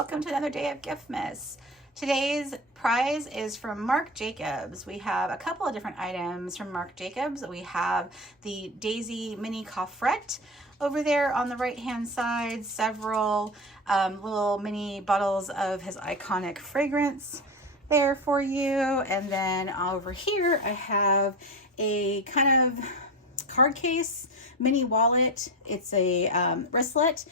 welcome to another day of Giftmas. Today's prize is from Marc Jacobs. We have a couple of different items from Marc Jacobs. We have the Daisy mini Coffret over there on the right hand side, several little mini bottles of his iconic fragrance there for you. And then over here I have a kind of card case mini wallet. It's a wristlet.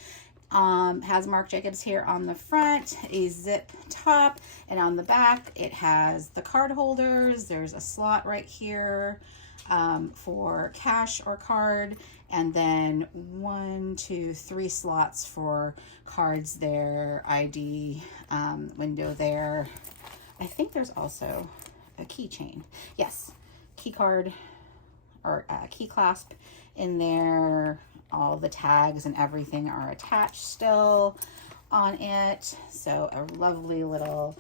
Has Marc Jacobs here on the front, a zip top, and on the back it has the card holders. There's a slot right here for cash or card, and then 1, 2, 3 slots for cards there, ID window there. I think there's also a keychain. Yes, key card or key clasp in there. All the tags and everything are attached still on it. So a lovely little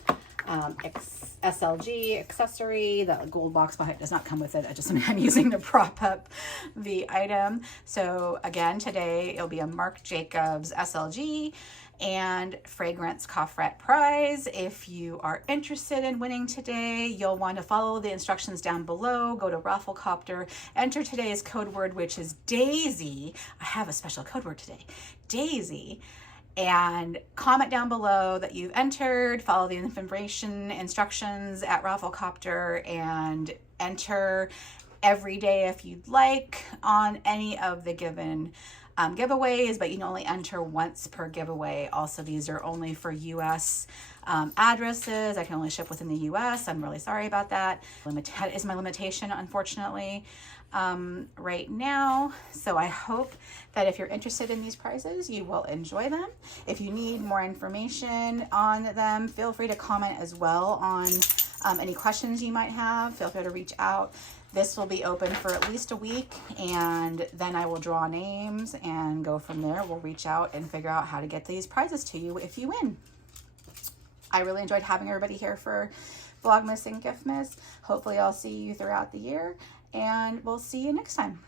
SLG accessory. The gold box behind it does not come with it. I'm using to prop up the item. So again, today it'll be a Marc Jacobs SLG and fragrance Coffret prize. If you are interested in winning today, you'll want to follow the instructions down below. Go to rafflecopter, enter today's code word, which is Daisy. I have a special code word today, Daisy, and comment down below that you've entered. Follow the instructions at rafflecopter and enter every day if you'd like on any of the given giveaways, but you can only enter once per giveaway. Also, these are only for US addresses. I can only ship within the US. I'm really sorry about that. That is my limitation, unfortunately, right now. So I hope that if you're interested in these prizes, you will enjoy them. If you need more information on them, feel free to comment as well on any questions you might have. Feel free to reach out. This will be open for at least a week, and then I will draw names and go from there. We'll reach out and figure out how to get these prizes to you if you win. I really enjoyed having everybody here for Vlogmas and Giftmas. Hopefully I'll see you throughout the year, and we'll see you next time.